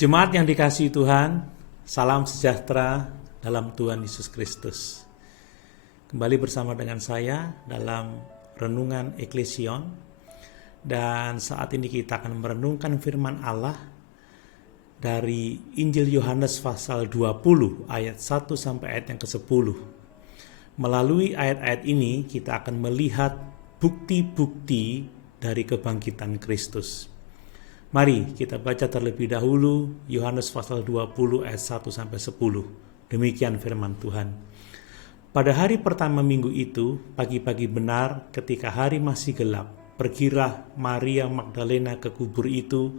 Jemaat yang dikasihi Tuhan, salam sejahtera dalam Tuhan Yesus Kristus. Kembali bersama dengan saya dalam Renungan Eklesion, dan saat ini kita akan merenungkan firman Allah dari Injil Yohanes pasal 20 ayat 1 sampai ayat yang ke-10. Melalui ayat-ayat ini kita akan melihat bukti-bukti dari kebangkitan Kristus. Mari kita baca terlebih dahulu Yohanes pasal 20 ayat 1 sampai 10. Demikian firman Tuhan. Pada hari pertama minggu itu, pagi-pagi benar ketika hari masih gelap, pergilah Maria Magdalena ke kubur itu,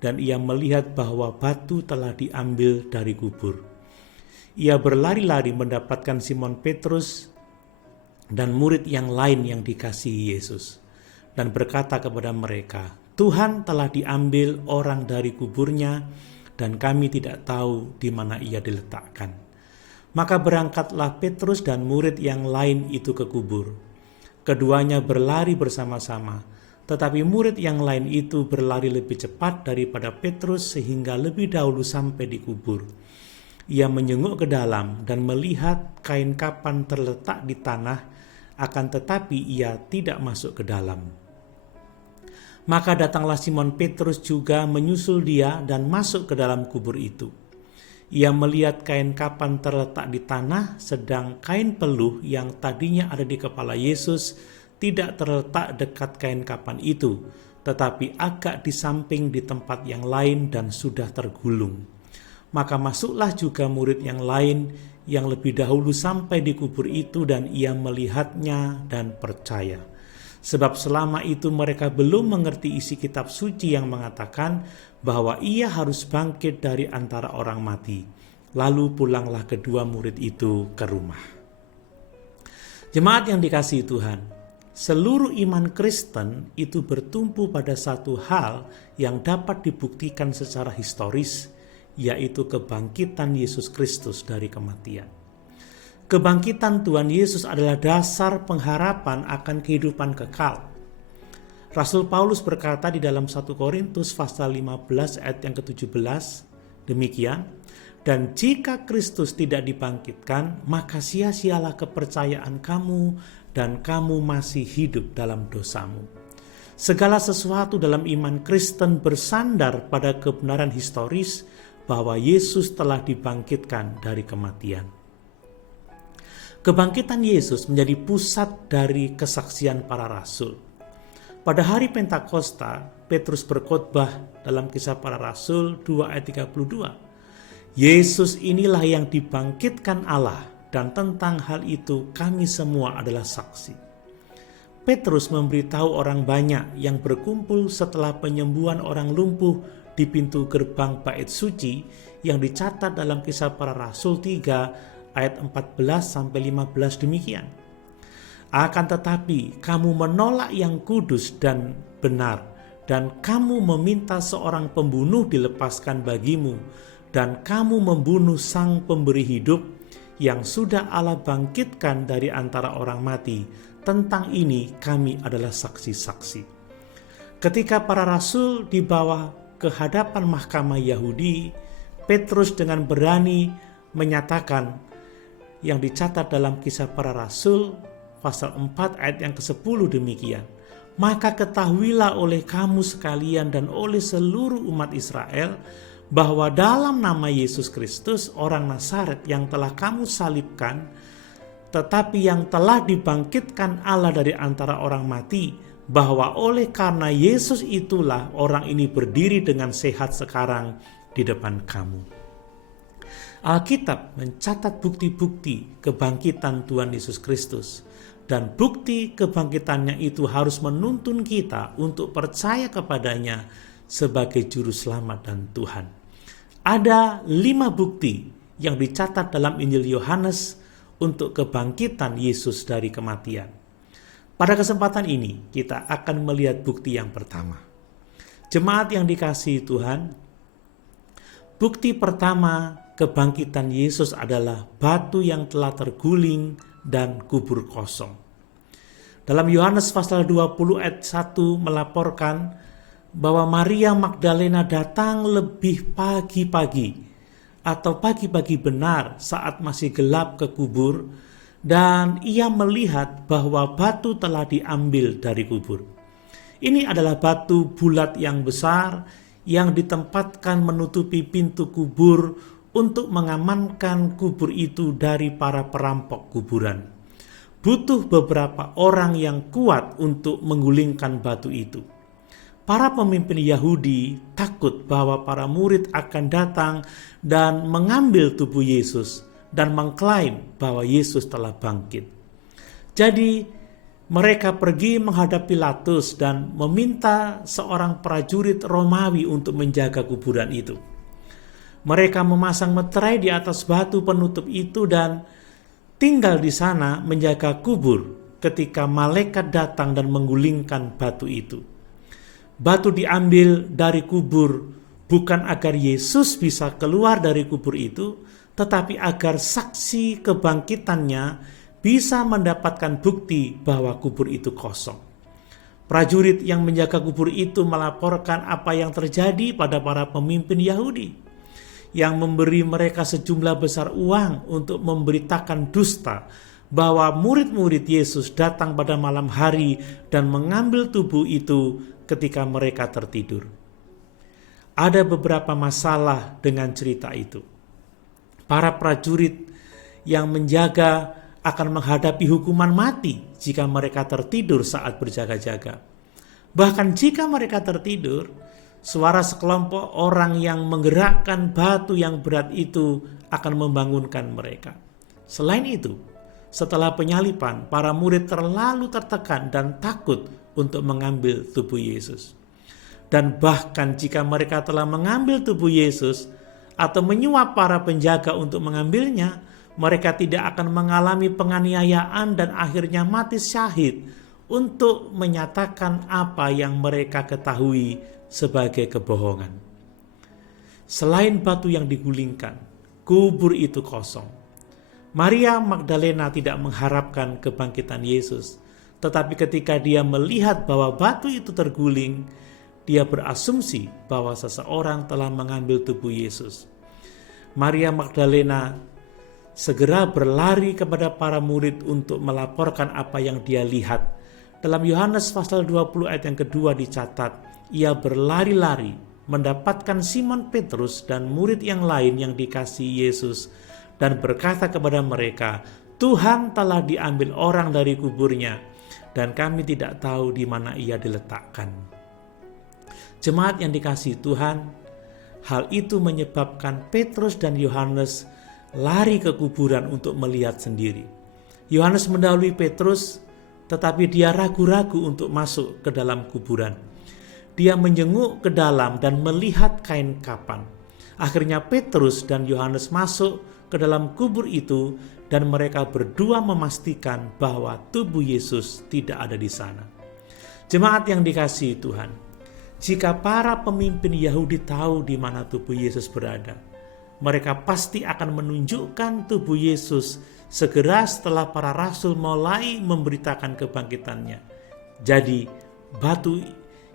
dan ia melihat bahwa batu telah diambil dari kubur. Ia berlari-lari mendapatkan Simon Petrus dan murid yang lain yang dikasihi Yesus, dan berkata kepada mereka, Tuhan telah diambil orang dari kuburnya, dan kami tidak tahu di mana ia diletakkan. Maka berangkatlah Petrus dan murid yang lain itu ke kubur. Keduanya berlari bersama-sama, tetapi murid yang lain itu berlari lebih cepat daripada Petrus sehingga lebih dahulu sampai di kubur. Ia menyenguk ke dalam dan melihat kain kapan terletak di tanah, akan tetapi ia tidak masuk ke dalam. Maka datanglah Simon Petrus juga menyusul dia dan masuk ke dalam kubur itu. Ia melihat kain kapan terletak di tanah, sedang kain peluh yang tadinya ada di kepala Yesus tidak terletak dekat kain kapan itu, tetapi agak di samping di tempat yang lain dan sudah tergulung. Maka masuklah juga murid yang lain yang lebih dahulu sampai di kubur itu, dan ia melihatnya dan percaya. Sebab selama itu mereka belum mengerti isi kitab suci yang mengatakan bahwa ia harus bangkit dari antara orang mati. Lalu pulanglah kedua murid itu ke rumah. Jemaat yang dikasihi Tuhan, seluruh iman Kristen itu bertumpu pada satu hal yang dapat dibuktikan secara historis, yaitu kebangkitan Yesus Kristus dari kematian. Kebangkitan Tuhan Yesus adalah dasar pengharapan akan kehidupan kekal. Rasul Paulus berkata di dalam 1 Korintus pasal 15 ayat yang ke-17, demikian, dan jika Kristus tidak dibangkitkan, maka sia-sialah kepercayaan kamu dan kamu masih hidup dalam dosamu. Segala sesuatu dalam iman Kristen bersandar pada kebenaran historis bahwa Yesus telah dibangkitkan dari kematian. Kebangkitan Yesus menjadi pusat dari kesaksian para rasul. Pada hari Pentakosta, Petrus berkhotbah dalam Kisah Para Rasul 2 ayat 32. Yesus inilah yang dibangkitkan Allah, dan tentang hal itu kami semua adalah saksi. Petrus memberitahu orang banyak yang berkumpul setelah penyembuhan orang lumpuh di pintu gerbang bait suci yang dicatat dalam Kisah Para Rasul 3 ayat 14-15 demikian. Akan tetapi kamu menolak yang kudus dan benar, dan kamu meminta seorang pembunuh dilepaskan bagimu, dan kamu membunuh sang pemberi hidup yang sudah Allah bangkitkan dari antara orang mati. Tentang ini kami adalah saksi-saksi. Ketika para rasul dibawa ke hadapan mahkamah Yahudi, Petrus dengan berani menyatakan yang dicatat dalam Kisah Para Rasul pasal 4 ayat yang ke-10 demikian. Maka ketahuilah oleh kamu sekalian dan oleh seluruh umat Israel bahwa dalam nama Yesus Kristus orang Nazaret yang telah kamu salibkan, tetapi yang telah dibangkitkan Allah dari antara orang mati, bahwa oleh karena Yesus itulah orang ini berdiri dengan sehat sekarang di depan kamu. Alkitab mencatat bukti-bukti kebangkitan Tuhan Yesus Kristus, dan bukti kebangkitannya itu harus menuntun kita untuk percaya kepadanya sebagai juru selamat dan Tuhan. Ada 5 bukti yang dicatat dalam Injil Yohanes untuk kebangkitan Yesus dari kematian. Pada kesempatan ini kita akan melihat bukti yang pertama. Jemaat yang dikasihi Tuhan, bukti pertama kebangkitan Yesus adalah batu yang telah terguling dan kubur kosong. Dalam Yohanes pasal 20 ayat 1 melaporkan bahwa Maria Magdalena datang lebih pagi-pagi atau pagi-pagi benar saat masih gelap ke kubur, dan ia melihat bahwa batu telah diambil dari kubur. Ini adalah batu bulat yang besar yang ditempatkan menutupi pintu kubur untuk mengamankan kubur itu dari para perampok kuburan. Butuh beberapa orang yang kuat untuk menggulingkan batu itu. Para pemimpin Yahudi takut bahwa para murid akan datang dan mengambil tubuh Yesus dan mengklaim bahwa Yesus telah bangkit. Jadi mereka pergi menghadap Pilatus dan meminta seorang prajurit Romawi untuk menjaga kuburan itu. Mereka memasang meterai di atas batu penutup itu dan tinggal di sana menjaga kubur ketika malaikat datang dan menggulingkan batu itu. Batu diambil dari kubur bukan agar Yesus bisa keluar dari kubur itu, tetapi agar saksi kebangkitannya bisa mendapatkan bukti bahwa kubur itu kosong. Prajurit yang menjaga kubur itu melaporkan apa yang terjadi pada para pemimpin Yahudi, yang memberi mereka sejumlah besar uang untuk memberitakan dusta bahwa murid-murid Yesus datang pada malam hari dan mengambil tubuh itu ketika mereka tertidur. Ada beberapa masalah dengan cerita itu. Para prajurit yang menjaga akan menghadapi hukuman mati jika mereka tertidur saat berjaga-jaga. Bahkan jika mereka tertidur, suara sekelompok orang yang menggerakkan batu yang berat itu akan membangunkan mereka. Selain itu, setelah penyaliban, para murid terlalu tertekan dan takut untuk mengambil tubuh Yesus. Dan bahkan jika mereka telah mengambil tubuh Yesus atau menyuap para penjaga untuk mengambilnya, mereka tidak akan mengalami penganiayaan dan akhirnya mati syahid untuk menyatakan apa yang mereka ketahui sebagai kebohongan. Selain batu yang digulingkan, kubur itu kosong. Maria Magdalena tidak mengharapkan kebangkitan Yesus, tetapi ketika dia melihat bahwa batu itu terguling, dia berasumsi bahwa seseorang telah mengambil tubuh Yesus. Maria Magdalena segera berlari kepada para murid untuk melaporkan apa yang dia lihat. Dalam Yohanes pasal 20 ayat yang kedua dicatat, ia berlari-lari mendapatkan Simon Petrus dan murid yang lain yang dikasihi Yesus dan berkata kepada mereka, "Tuhan telah diambil orang dari kuburnya dan kami tidak tahu di mana ia diletakkan." Jemaat yang dikasihi Tuhan, hal itu menyebabkan Petrus dan Yohanes lari ke kuburan untuk melihat sendiri. Yohanes mendahului Petrus, tetapi dia ragu-ragu untuk masuk ke dalam kuburan. Dia menjenguk ke dalam dan melihat kain kapan. Akhirnya Petrus dan Yohanes masuk ke dalam kubur itu dan mereka berdua memastikan bahwa tubuh Yesus tidak ada di sana. Jemaat yang dikasihi Tuhan, jika para pemimpin Yahudi tahu di mana tubuh Yesus berada, mereka pasti akan menunjukkan tubuh Yesus segera setelah para rasul mulai memberitakan kebangkitannya. Jadi batu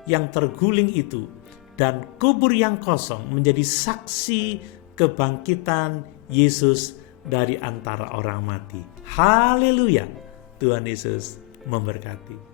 yang terguling itu dan kubur yang kosong menjadi saksi kebangkitan Yesus dari antara orang mati. Haleluya! Tuhan Yesus memberkati.